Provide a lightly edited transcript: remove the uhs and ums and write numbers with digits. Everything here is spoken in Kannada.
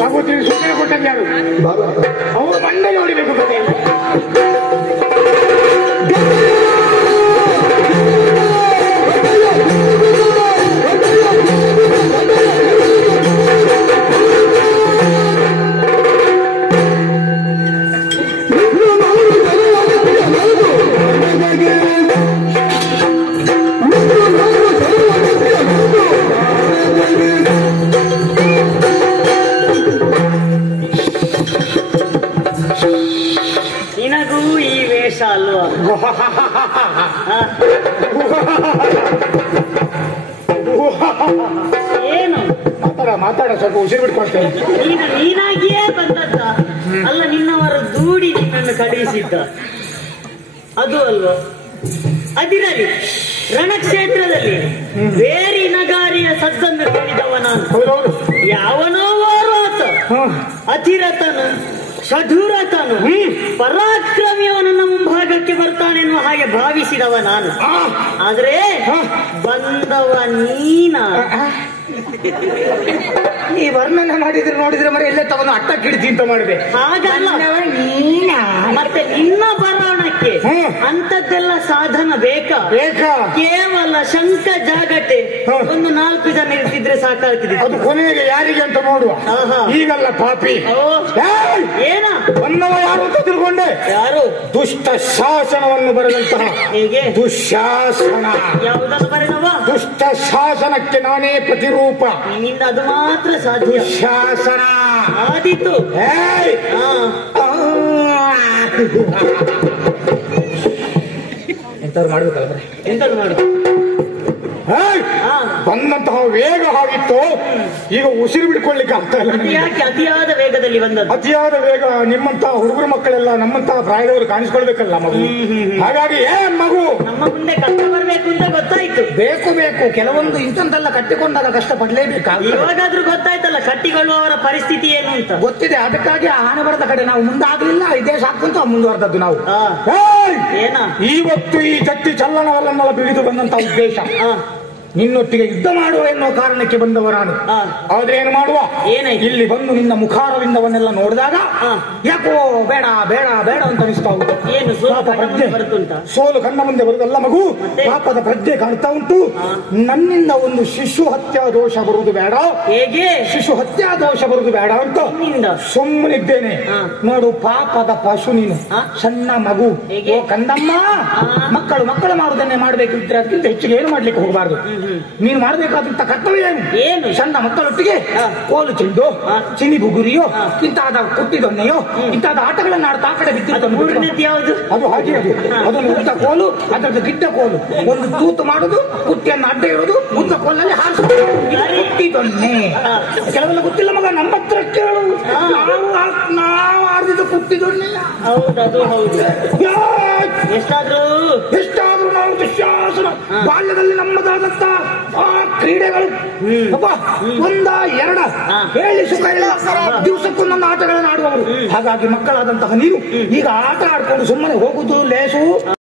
ಬಾಬುತಿನ ಸೂಚನೆ ಕೊಟ್ಟದ್ದು ಯಾರು? ಅವರು ಮಂಡೆ ನೋಡಿಬೇಕು ಮತ್ತೆ. ನಿನಗೂ ಈ ವೇಷ ಅಲ್ವಾ? ಏನು ಮಾತಾಡ ಸ್ವಲ್ಪ ಉಸಿರು ಬಿಟ್ಕೊಳ್ತೇನೆ. ನೀನಾಗಿಯೇ ಬಂದದ್ದ ಅಲ್ಲ, ನಿನ್ನವರ ದೂಡಿ ನಿನ್ನನ್ನು ಕಳುಹಿಸಿದ್ದ ಅದು ಅಲ್ವಾ? ಅದಿರಲಿ, ರಣಕ್ಷೇತ್ರದಲ್ಲಿ ಬೇರೆ ನಗಾರಿಯ ಸದ್ದನ್ನು ಕೇಳಿದವ ನಾನು. ಯಾವನೋ ಓರ್ವಾತ ಅತಿರಥನು ಷಢೂರಥನು ಪರಾಕ್ರಮಿಯವ ನನ್ನ ಮುಂಭಾಗಕ್ಕೆ ಬರ್ತಾನೆನ್ನುವ ಹಾಗೆ ಭಾವಿಸಿದವ ನಾನು. ಆದ್ರೆ ಬಂದವ ನೀನ. ಈ ವರ್ಣನೆ ಮಾಡಿದ್ರೆ ನೋಡಿದ್ರೆ ಮರ ಎಲ್ಲೇ ತಗೊಂಡು ಅಟ್ಟಕ್ಕೆ ಹಿಡಿದಿ ಅಂತ ಮಾಡಿದೆ. ಹಾಗಲ್ಲ, ಮತ್ತೆ ನಿನ್ನ ಬರೋಣಕ್ಕೆ ಅಂತದ್ದೆಲ್ಲ ಸಾಧನ ಬೇಕಾ? ಕೇವಲ ಶಂಕ ಜಾಗಟೆ ಒಂದು 4 ಜನ ಇರ್ತಿದ್ರೆ ಸಾಕಾಗ್ತಿದೆ. ಅದು ಕೊನೆಗೆ ಯಾರಿಗೆ ಅಂತ ನೋಡುವ. ಈಗಲ್ಲ ಪಾಪಿ ಏನ ಬಂದವ ಯಾರು ಅಂತ ತಿಳ್ಕೊಂಡೆ? ಯಾರು? ದುಷ್ಟ ಶಾಸನವನ್ನು ಬರೆದಂತಹ. ಹೇಗೆ? ದುಶಾಸನ. ಯಾವುದನ್ನು ಬರೆದವ? ದುಷ್ಟ ಶಾಸನಕ್ಕೆ ನಾನೇ ಪ್ರತಿರೂಪ. ನಿನ್ನಿಂದ ಅದು ಮಾತ್ರ ಸಾಧ್ಯ. ದುಶಾಸನ ಆದಿತ್ತು. ಎಂತಾದ್ರು ಮಾಡ್ಬೇಕಲ್ಲ? ಎಂತದ್ದು ಮಾಡುದು? ಬಂದಂತಹ ವೇಗ ಹಾಗಿತ್ತು, ಈಗ ಉಸಿರು ಬಿಡ್ಕೊಳ್ಳಿಕ್ಕೆ ಆಗ್ತಾ ಇಲ್ಲ. ಯಾಕೆ ಅತಿಯಾದ ವೇಗದಲ್ಲಿ ಬಂದದ್ದು? ಅತಿಯಾದ ವೇಗ ನಿಮ್ಮಂತಹ ಹುಡುಗರು ಮಕ್ಕಳೆಲ್ಲ ನಮ್ಮಂತಹ ಪ್ರಾಯದವರು ಕಾಣಿಸ್ಕೊಳ್ಬೇಕಲ್ಲ ಮಗು. ಹಾಗಾಗಿ ಮಗು ನಮ್ಮ ಮುಂದೆ ಕಷ್ಟ ಬರ್ಬೇಕು ಅಂತ ಗೊತ್ತಾಯ್ತು. ಬೇಕು ಕೆಲವೊಂದು ಇಂಥದ್ದೆಲ್ಲ ಕಟ್ಟಿಕೊಂಡಾಗ ಕಷ್ಟ ಪಡ್ಲೇಬೇಕಾಗ. ಇವಾಗಾದ್ರೂ ಗೊತ್ತಾಯ್ತಲ್ಲ ಕಟ್ಟಿಕೊಳ್ಳುವವರ ಪರಿಸ್ಥಿತಿ ಏನು ಅಂತ ಗೊತ್ತಿದೆ. ಅದಕ್ಕಾಗಿ ಆನೆ ಬರದ ಕಡೆ ನಾವು ಮುಂದಾಗ್ಲಿಲ್ಲ, ಇದೇ ಸಾಕಂತ ಮುಂದುವರೆದದ್ದು ನಾವು. ಏನ ಇವತ್ತು ಈ ಜಟ್ಟಿ ಚಲ್ಲನವನ್ನೆಲ್ಲ ಬಿಡಿದು ಬಂದಂತ ಉದ್ದೇಶ ನಿನ್ನೊಟ್ಟಿಗೆ ಯುದ್ಧ ಮಾಡುವ ಎನ್ನುವ ಕಾರಣಕ್ಕೆ ಬಂದವ ನಾನು. ಆದ್ರೆ ಏನು ಮಾಡುವ? ಇಲ್ಲಿ ಬಂದು ನಿನ್ನ ಮುಖಾರವಿಂದವನ್ನೆಲ್ಲ ನೋಡಿದಾಗ ಯಾಕೋ ಬೇಡ ಬೇಡ ಬೇಡ ಅಂತ ಅನಿಸ್ತಾ ಉಂಟು. ಸೋಲು ಕಣ್ಣ ಮುಂದೆ ಬರುದಲ್ಲ ಮಗು, ಪಾಪದ ಪ್ರಜ್ಞೆ ಕಾಣ್ತಾ ಉಂಟು. ನನ್ನಿಂದ ಒಂದು ಶಿಶು ಹತ್ಯಾ ದೋಷ ಬರುವುದು ಬೇಡ. ಹೇಗೆ ಶಿಶು ಹತ್ಯಾ ದೋಷ ಬರುವುದು ಬೇಡ ಅಂತ ಸುಮ್ಮನಿದ್ದೇನೆ. ನೋಡು, ಪಾಪದ ಪಶು ನೀನು, ಸಣ್ಣ ಮಗು. ಓ ಕಂದಮ್ಮ, ಮಕ್ಕಳು ಮಾಡುವುದನ್ನೇ ಮಾಡಬೇಕು. ಅದಕ್ಕಿಂತ ಹೆಚ್ಚಿಗೆ ಏನು ಮಾಡ್ಲಿಕ್ಕೆ ಹೋಗಬಾರ್ದು. ನೀನು ಮಾಡಬೇಕಾದಂತ ಕರ್ತವ್ಯ ಏನು? ಸಣ್ಣ ಮಕ್ಕಳೊಟ್ಟಿಗೆ ಕೋಲು ಚೆಂಡು, ಚಿನಿ ಬುಗುರಿಯೋ, ಇಂತಾದ ಕುಟ್ಟಿದೊನ್ನೆಯೋ, ಇಂತಾದ ಆಟಗಳನ್ನು ಆಡ್ತಾ ಆ ಕಡೆ ಬಿದ್ದಿರ್ತಾನೆ. ಯಾವುದು ಅದು ಹಾಗೆ ಅದೊಂದು ಉದ್ದ ಕೋಲು, ಅದರದ್ದು ಗಿಡ್ಡ ಕೋಲು, ಒಂದು ತೂತು ಮಾಡುದು, ಕುಟ್ಟಿಯನ್ನು ಅಡ್ಡ ಇರೋದು, ಉದ್ದ ಕೋಲಲ್ಲಿ ಹಾರಿಸುದು, ಕುಟ್ಟಿದೊನ್ನೆ. ಕೆಲವೆಲ್ಲ ಗೊತ್ತಿಲ್ಲ ಮಗ, ನಮ್ಮ ಹತ್ರ ಕೇಳು. ನಾವು ಆಡ್ದಿದ್ದು ಕುಟ್ಟಿದೊನ್ನೆ. ಹೌದದು ಹೌದು. ಎಷ್ಟಾದ್ರೂ ನಾವು ದುಶ್ಯಾಸನ ಬಾಲ್ಯದಲ್ಲಿ ನಮ್ಮದಾದಂತ ಆ ಕ್ರೀಡೆಗಳು ಒಂದ ಎರಡ ಹೇಳಿ ಸುಖ ಇಲ್ಲ, ದಿವಸಕ್ಕೊಂದೊಂದು ಆಟಗಳನ್ನು ಆಡುವವರು. ಹಾಗಾಗಿ ಮಕ್ಕಳಾದಂತಹ ನೀನು ಈಗ ಆಟ ಆಡ್ಕೊಂಡು ಸುಮ್ಮನೆ ಹೋಗುದು ಲೇಸು.